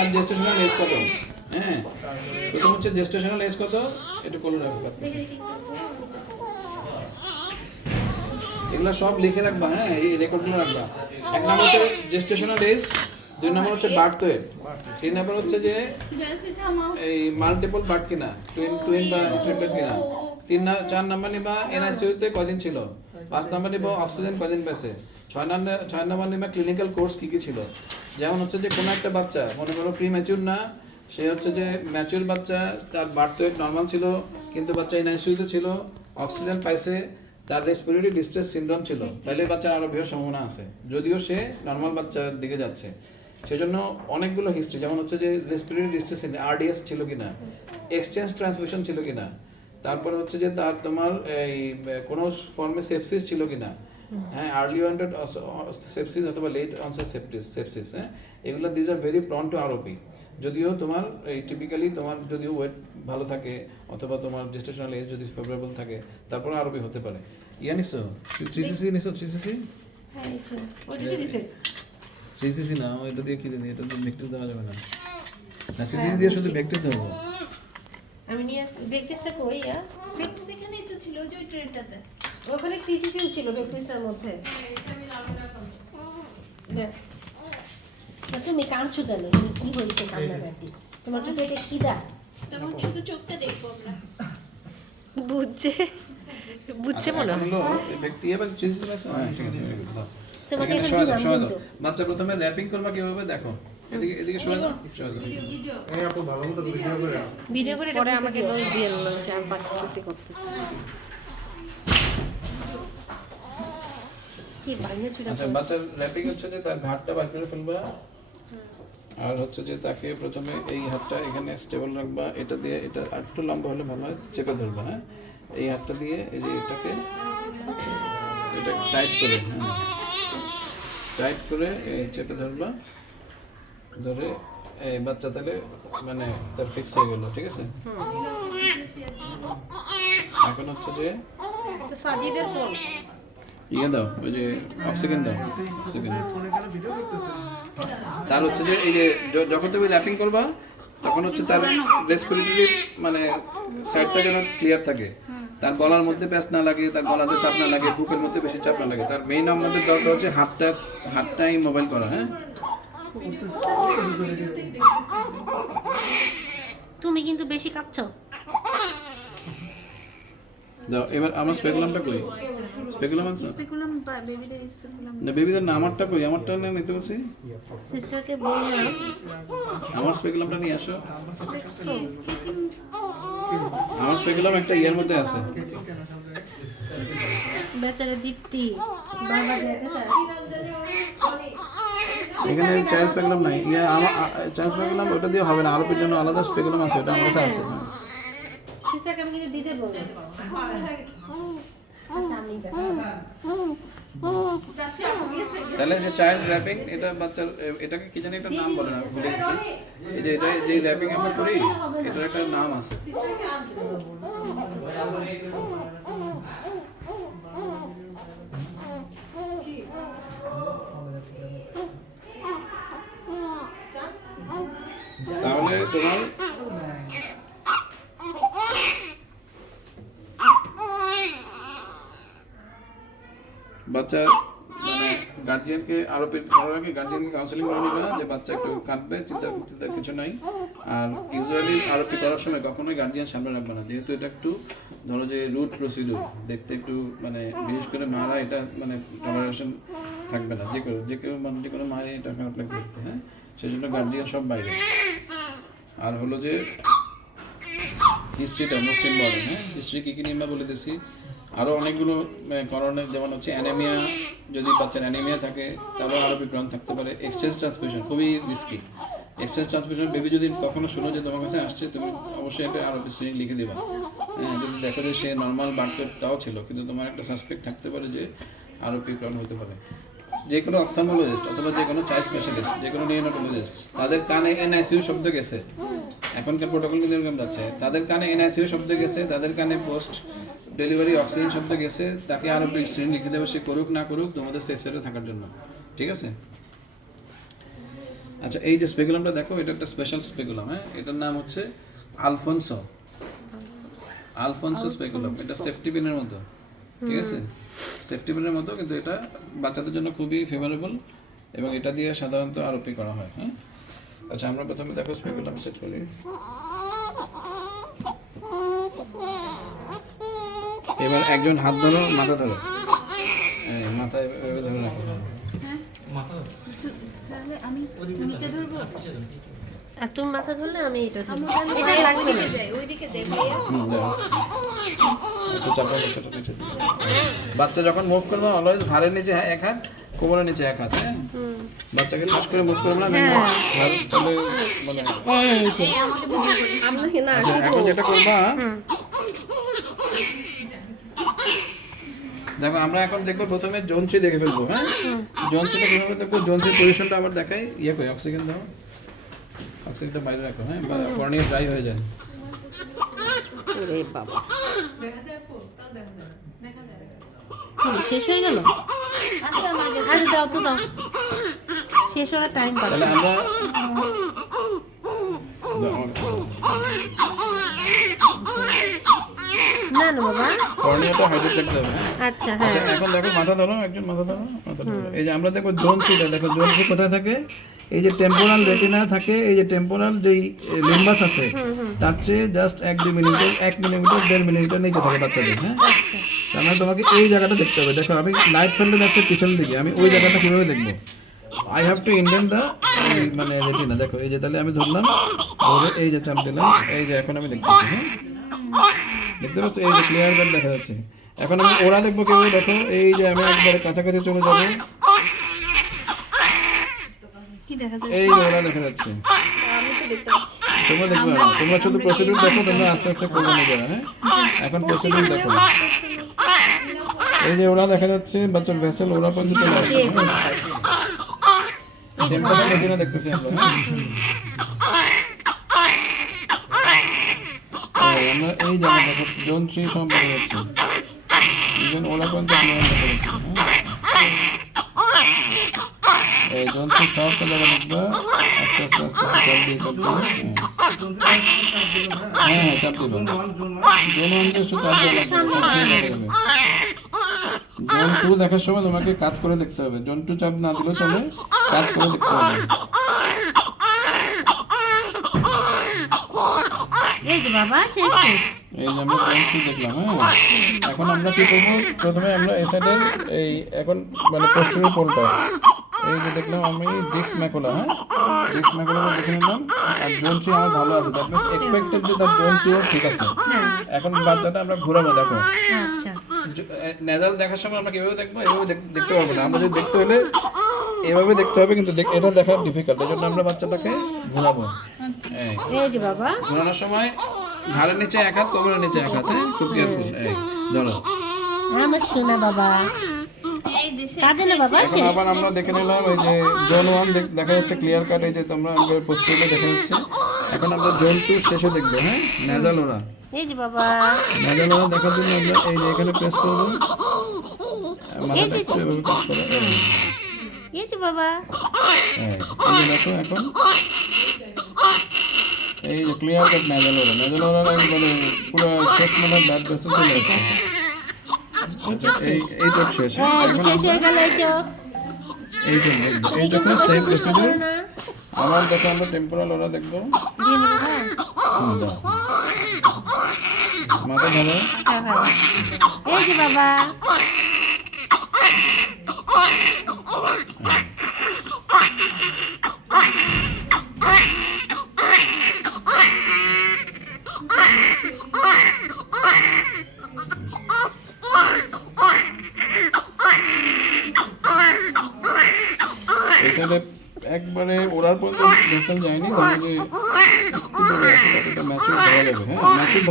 আর gestational age কত? হ্যাঁ, প্রথম হচ্ছে জেস্টেশনাল এজ কত, একটু কোলে রাখবা। এগুলো সব লিখে রাখবা, হ্যাঁ, এই রেকর্ডগুলো রাখবা। এক নম্বর হচ্ছে জেস্টেশনাল এজ, দুই নম্বর হচ্ছে বার্থ ওয়েট, তিন নম্বর হচ্ছে যে এই মাল্টিপল বার্থ কিনা, টুইন বা ট্রিপলেট কিনা, চার নম্বর নিবা এনআইসিইউতে কদিন ছিল, পাঁচ নম্বর নিবা অক্সিজেন কদিন পেয়েছে, ছয় নম্বর নিবা ক্লিনিক্যাল কোর্স কি কি ছিল। যেমন হচ্ছে যে কোনো একটা বাচ্চা মনে করো প্রি ম্যাচিউর না, সে হচ্ছে যে ম্যাচিউর বাচ্চা, তার বার্থ ওয়েট নর্মাল ছিল কিন্তু বাচ্চা এনআইসিইউতে ছিল, অক্সিজেন পাইছে, তার রেসপিরেটরি ডিস্ট্রেস সিনড্রোম ছিল, তাহলে বাচ্চার আরও বৃহৎ সম্ভাবনা আছে যদিও সে নর্মাল বাচ্চার দিকে যাচ্ছে। সেজন্য অনেকগুলো হিস্ট্রি, যেমন হচ্ছে যে রেসপিরেটরি ডিস্ট্রেস আরডিএস ছিল কিনা, এক্সচেঞ্জ ট্রান্সফিউশন ছিল কিনা, তারপরে হচ্ছে যে তার তোমার এই কোনো ফর্মে সেপসিস ছিল কিনা, হ্যাঁ, আর্লি অনসেট সেপসিস অথবা লেট অনসেট সেপসিস, হ্যাঁ, এগুলো this are very prone to ROP. যদিও তোমার এই টিপিক্যালি তোমার যদিও ওয়েট ভালো থাকে অথবা তোমার জেস্টেশনাল এজ যদি ফেভারেবল থাকে, তারপরে আরওপি হতে পারে। ইয়া নিছো 3cc নিছো 3cc? হ্যাঁ, ওইটা কি দিছে? 3cc না, এটা দিয়ে কি দিই, এটা তো ভেক্টর দেওয়া যাবে না। না, 3cc দিয়ে শুধু ভেক্টর দেবো। আমি নিয়ে আসছি ব্রেকটেস্টটা কই প্র্যাকটিস এখানেই তো ছিল যে ওই ট্রেনটাতে। ওখানে 3cc ছিল ব্রেকটেস্টের মধ্যে। এটা আমি লাগানো রাখলাম। দেখ না, তুমি কাঁদছো কেন? কি হয়েছে কান্নাকাটি? তোমার কি পেটে খিদা? তখন শুধু চোখটা দেখবো আমরা। বুঝছে বুঝছে মনে হয়। ব্যক্তি এবার 3cc আছে, হ্যাঁ ঠিক আছে। তোমাকে এখানে এখন শোয়া দাও, দিলাম শোয়া দাও। কিন্তু। বাচ্চা প্রথমে র‍্যাপিং করবা কিভাবে দেখো, এদিকে এদিকে শোয়া দাও, শোয়া দাও। ভিডিও এই আপু ভালো মতো ভিডিও করে ভিডিও করে পরে আমাকে দোষ দিয়ে বলছে আমি পাচ্ছি করতেছি। কি বাইরে ছুটা আচ্ছা, বাচ্চার র‍্যাপিং হচ্ছে যে তার ঘাটটা বার করে ফেলবা, আর হচ্ছে যে তাকে প্রথমে এই হাতটা এখানে স্টেবল রাখবা, এটা দিয়ে এটা একটু লম্বা হলে ভালো হয়, চেপে ধরবা, হ্যাঁ, এই হাতটা দিয়ে এই যে এটাকে এটা টাইট করে, হ্যাঁ, টাইট করে এই চেপে ধরবা, ধরে এই বাচ্চা তাহলে মানে তার ফিক্স হয়ে গেল, ঠিক আছে। এখন হচ্ছে যে তো সাজিদের ফোন ইয়ে দাও, ওই যে অক্সিজেন দাও, অক্সিজেন। ফোনে কেন ভিডিও করতেছে? তার হচ্ছে যে এই যে যখন তুমি র্যাপিং করবা তখন হচ্ছে তার রেসপিরেটরি মানে সাইডটা যেন ক্লিয়ার থাকে, তার গলার মধ্যে প্যাচ না লাগে, তার গলাতে চাপ না লাগে, বুকের মধ্যে বেশি চাপ না লাগে। তার মেইন আমাদের দরকার হচ্ছে হাতটাই মোবাইল করা, হ্যাঁ। তুমি কিন্তু বেশি কাঁদছো। দাও এবার আমার স্পেকুলামটা কই, স্পেকুলাম আছে স্পেকুলাম বা বেবিদের স্পেকুলাম। না, বেবিদের না, আমারটা কই, আমারটা না নিতে বলছি, সিস্টারকে বললাম আমার স্পেকুলামটা নিয়ে আসো। কিচিং আমার স্পেকুলাম একটা ইয়ের মধ্যে আছে। বেচারা দীপ্তি বাবা দেখে এখানে চাইল্ড স্পেকুলাম নাই, ইয়ে আমার চাইল্ড স্পেকুলাম ওটা দিয়ে হবে না, আরোপের জন্য আলাদা স্পেকুলাম আছে, ওটা আমার কাছে আছে। সিস্টারকে আমি কিন্তু দিতে বলবো। আচ্ছা আমি যাচ্ছি। তাহলে যে চাইল্ড র্যাপিং, এটা বাচ্চার এটাকে কি জানি একটা নাম বলে না, ভুলে গেছি। এই যে এটা যে র্যাপিং আমরা করি এটার একটা নাম আছে। তাহলে তোমার বাচ্চা মানে গার্জিয়ানকে আরো করার আগে গার্জিয়ানকে কাউন্সিলিং করে নিবা যে বাচ্চা একটু কাঁদবে, চিন্তার কিছু নাই। আর ইউজুয়ালি আরোপি করার সময় কখনোই গার্জিয়ান সামনে রাখবে না, যেহেতু এটা একটু ধরো যে রুট প্রসিডিউর, দেখতে একটু মানে বিশেষ করে মারা এটা মানে টলারেশন থাকবে না, যে কেউ মানে যে কোনো মায়ের এটা খারাপ লাগবে দেখতে, হ্যাঁ, সেই জন্য গার্জিয়ান সব বাইরে। আর হলো যে হিস্ট্রিটা মোস্ট ইম্পর্টেন্ট, হ্যাঁ, হিস্ট্রি কী কী নিয়মা বলে দিছি। আরও অনেকগুলো কারণে, যেমন হচ্ছে অ্যানেমিয়া, যদি বাচ্চার অ্যানেমিয়া থাকে তাহলে আরও বিক্রম থাকতে পারে। এক্সচেঞ্জ ট্রান্সফিউশন খুবই রিস্কি, এক্সচেঞ্জ ট্রান্সফিউশন বেবি যদি কখনো শুনো যে তোমার কাছে আসছে, তুমি অবশ্যই একটা আরও স্ক্রিনিং লিখে দেবা, হ্যাঁ, যদি দেখো যে সে নর্মাল বার্থটাও ছিল কিন্তু তোমার একটা সাসপেক্ট থাকতে পারে যে আরও বিক্রম হতে পারে। যে কোনো অপথলমোলজিস্ট অথবা যে কোনো চাইল্ড স্পেশালিস্ট, যে কোনো নিওনেটোলজিস্ট, তাদের কানে এনআইসিইউ শব্দ গেছে, এখনকার প্রোটোকল কিন্তু এরকম যাচ্ছে, তাদের কানে এনআইসিইউ শব্দ গেছে, তাদের কানে পোস্ট ডেলিভারি অক্সিজেন শব্দ গেছে, তাকে আরও স্ক্রিন লিখে দেবে, সে করুক না করুক তোমাদের সেফ সাইডে থাকার জন্য, ঠিক আছে। আচ্ছা এই যে স্পেকুলামটা দেখো, এটা একটা স্পেশাল স্পেকুলাম, হ্যাঁ, এটার নাম হচ্ছে আলফোনসো স্পেকুলাম। এটা সেফটি পিনের মতো, ঠিক আছে, সেফটি পিনের মতো, কিন্তু এটা বাচ্চাদের জন্য খুবই ফেভারেবল এবং এটা দিয়ে সাধারণত আরোপি করা হয়। হ্যাঁ, আচ্ছা আমরা প্রথমে দেখো স্পেকুলাম সেট করি। এবার একজন হাত ধরো, মাথা ধরো, মাথায় এভাবে ধরে রাখো। হ্যাঁ তাহলে আমি নিচে ধরবো। আর তুমি মাথা ধরলে আমি এটা ধরবো। আমি এটা লাগবে না। ওইদিকে যাই, ওইদিকে যাই ভাইয়া। দাও। একটু চাপা দাও, সেটা নিচে দিও। বাচ্চা যখন মুভ করবে অলওয়েজ ঘাড়ের নিচে এক হাত, কোমরের নিচে এক হাত, হ্যাঁ, বাচ্চাকে ঠাস করে মুভ করবে না, তাহলে মানে এই যে এই আমাকে ভিডিও করে আমরা না আচ্ছা, এখন যেটা করবা, দেখো আমরা এখন দেখবো প্রথমে জোন 3 দেখে ফেলবো। হ্যাঁ, জোন 3 কিভাবে দেখবো, জোন 3 পজিশনটা আবার দেখাই। ইয়ে কই অক্সিজেন দাও, অক্সিজেনটা বাইরে রাখো, হ্যাঁ, কর্নিয়া ড্রাই হয়ে যায়। ওরে বাবা কি, শেষ হয়ে গেল? আচ্ছা আমার কাছে আরে দাও তো দাও, শেষ হওয়ার টাইম পাচ্ছি তাহলে না। আমরা না না বাবা, কর্নিয়াটা হাইড্রেট রাখতে হবে। হ্যাঁ, আচ্ছা আচ্ছা হ্যাঁ এখন দেখো মাথা ধরো, একজন মাথা ধরো, মাথা ধরো। এই যে আমরা দেখো জোন 3টা, দেখো জোন 3 কোথায় থাকে, এই যে টেম্পোরাল রেটিনা থাকে, এই যে টেম্পোরাল যেই লিম্বাস আছে তার চেয়ে জাস্ট 1-2 মিলিমিটার 1 মিলিমিটার 1.5 মিলিমিটার নিচে থাকে বাচ্চাদের। হ্যাঁ, তার মানে তোমাকে এই জায়গাটা দেখতে হবে। দেখো আমি লাইট ফেললে দেখতে পিছন দিকে, আমি ওই জায়গাটা কিভাবে দেখবো, I have to indent the মানে রেটিনা। দেখো এই যে তাহলে আমি ধরলাম, ধরে এই যে চাপ দিলাম, এই যে এখন আমি দেখতেছি। হ্যাঁ, দেখতে পাচ্ছ এই যে ক্লিয়ার কাট দেখা যাচ্ছে। এখন আমি ওরা দেখবো কিভাবে, দেখো এই যে আমি একবারে কাছাকাছি চলে যাবো, কি দেখা যায়? এই যে ওরা দেখা যাচ্ছে, আমি তো দেখতে পাচ্ছি। তোমরা দেখবে না, তোমরা শুধু প্রসিডিউর দেখো, তোমরা আস্তে আস্তে করবে নিজেরা। হ্যাঁ, এখন প্রসিডিউর দেখো, এই যে ওরা দেখা যাচ্ছে, বাচ্চার ভেসেল ওরা পর্যন্ত চলে আসছে। টেম্পোরাল রেটিনা দেখতেছি আমরা। হ্যাঁ, আমরা এই জায়গা দেখো জোন 3 সব দেখা যাচ্ছে, ইভেন ওরা পর্যন্ত ক্লিয়ার দেখা যাচ্ছে। এই জোন 3 সবটা জায়গা দেখবা, আস্তে আস্তে আস্তে চাপ দিয়ে চাপ দিয়ে। হ্যাঁ হ্যাঁ চাপ দিবা, জোন 1 কে শুধু চাপ দিয়ে জোন 2 দেখার সময় তোমাকে কাট করে দেখতে হবে। জোন 2 চাপ না দিলেও চলে, কাট করে দেখতে হবে। এই যে বাবা শেষ শেষ। এই যে আমরা জোন 2 দেখলাম। হ্যাঁ, এখন আমরা কি করবো, প্রথমে আমরা এই সাইডের এই এখন মানে পোস্টেরিয়র পোলটা এই যে দেখলাম আমি ডিক্স ম্যাকুলা। হ্যাঁ, ডিক্স ম্যাকুলা দেখে নিলাম, আর জোন 3 আমার ভালো আছে, দ্যাট মিন্স এক্সপেক্টেড যে তার জোন 2 ঠিক আছে। এখন বাচ্চাটা আমরা ঘোরাবো। দেখো আচ্ছা নেজাল দেখার সময় আমরা কিভাবে দেখবো, এভাবে দেখতে পারবো না, আমরা যদি দেখতে হলে এভাবে দেখতে হবে, কিন্তু এটা দেখা ডিফিকাল্ট, এই জন্য আমরা বাচ্চাটাকে ঘোরাবো। এই এই যে বাবা, ঘোরানোর সময় ঘাড়ের নিচে এক হাত, কোমরের নিচে এক হাত। হ্যাঁ, খুব কেয়ারফুল। এই ধরো, আমার সোনা বাবা, এই যে শেষ, কাঁদে না বাবা, এখন আবার আমরা দেখে নিলাম এই যে জোন 1 দেখা যাচ্ছে ক্লিয়ার কাট, এই যে তোমরা আমাদের পোস্টারে দেখা যাচ্ছে। এখন আমরা জোন 2 শেষে দেখবো। হ্যাঁ, নেজাল ওরা, এই যে বাবা, নেজাল ওরা দেখার জন্য আমরা এই যে এখানে প্রেস করবো, মাথাটা একটু এভাবে কাজ করো। এই যে বাবা, এই যে দেখো এখন এই যে ক্লিয়ার কাট নেজাল ওরা একবারে পুরো শেষ মানে ব্লাড ভেসেল চলে আসছে। এই চোখ শেষ। এই যে এখন শেষ হয়ে গেল এই চোখ। এই চোখ দেখবো, এই চোখে সেম প্রসিডিউর। আবার দেখো আমরা টেম্পোরাল ওরা দেখবো। দিয়ে নেবো, হ্যাঁ দাও। মাথা ধরো, হ্যাঁ, হ্যাঁ। এই যে বাবা, এই সাইডে একবারে ওড়ার পর্যন্ত ভেসেল যায়নি, তাহলে যে এটা ম্যাচুর ধরা যাবে। হ্যাঁ, ম্যাচুর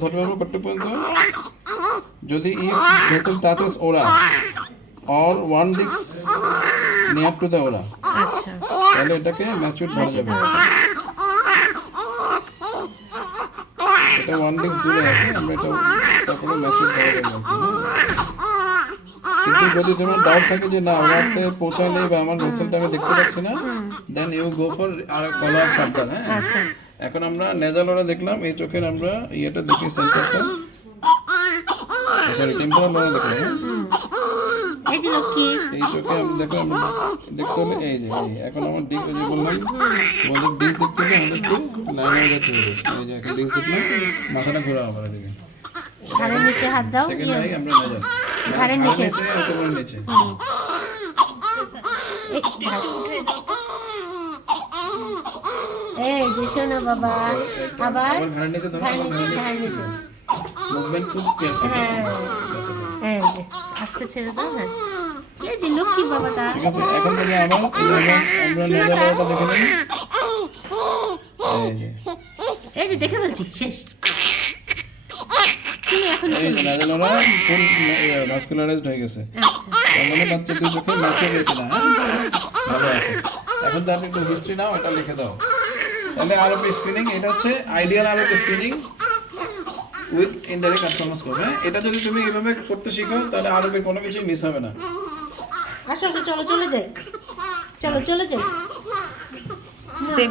ধরতে পারবো করতে পর্যন্ত যদি ভেসেল টাচেস ওরা or one disc near to the ওরা, আচ্ছা তাহলে এটাকে ম্যাচুর ধরা যাবে। এটা ওয়ান ডিস্ক দূরে আছে, আমরা এটা তারপরে ম্যাচুর ধরা যাবে। কিন্তু যদি তোমার ডাউট থাকে যে না আমার থেকে পৌঁছায় নেই বা আমার রেজাল্টটা আমি দেখতে পাচ্ছি না, দেন ইউ গো ফর আর ফলো আপ ফার্দার। হ্যাঁ, আচ্ছা। এখন আমরা নেজাল দেখলাম, এই চোখের আমরা ইয়েটা দেখি সেন্টারটা, সরি টেম্পোরাল লোরা দেখলাম। হ্যাঁ, এই যে লক্ষ্মী এই চোখে আমরা দেখো, আমরা দেখতে হলে এই যে এখন আমার ডিস ওই যে বললাম বলতে ডিস দেখতে হলে আমাদের একটু লাইনে যেতে হবে। এই যে একটা ডিস দেখলাম, মাথাটা ঘোরা আবার এদিকে। ঘাড়ের নিচে হাত দাও, সেকেন্ড আই আমরা নেজাল ঘাড়ের নিচে। অথবা নিচে। এই এই যে শোনো বাবা, আবার আবার ঘাড়ের নিচে ধরো, ঘাড়ের আবার নিচে, ঘাড়ের নিচে। মুভমেন্ট খুব কেয়ারফুল। হ্যাঁ এই যে আস্তে ছেড়ে দাও না। এই যে লক্ষ্মী বাবাটা। ঠিক আছে, এখন থেকে আবার আমরা নেজালটা দেখে নিই। এই যে এই যে দেখে বলছি শেষ। তুমি এখন এই যে নেজালরা ফুল ভাস্কুলারাইজড হয়ে গেছে। আচ্ছা তার মানে বাচ্চা দুই চোখে ম্যাচে গেছে না। হ্যাঁ, ভালো আছে। এখন তার একটু হিস্ট্রি নাও, এটা লিখে দাও। তাহলে আরওপি স্ক্রিনিং, এটা হচ্ছে ideal ROP screening with indirect ophthalmoscope. হ্যাঁ, এটা যদি তুমি এইভাবে করতে শিখো তাহলে আরওপির কোনো কিছুই মিস হবে না। আসো চলো চলে যাই, চলো চলে যাই। সেফ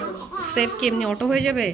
সেফ কি এমনি অটো হয়ে যাবে?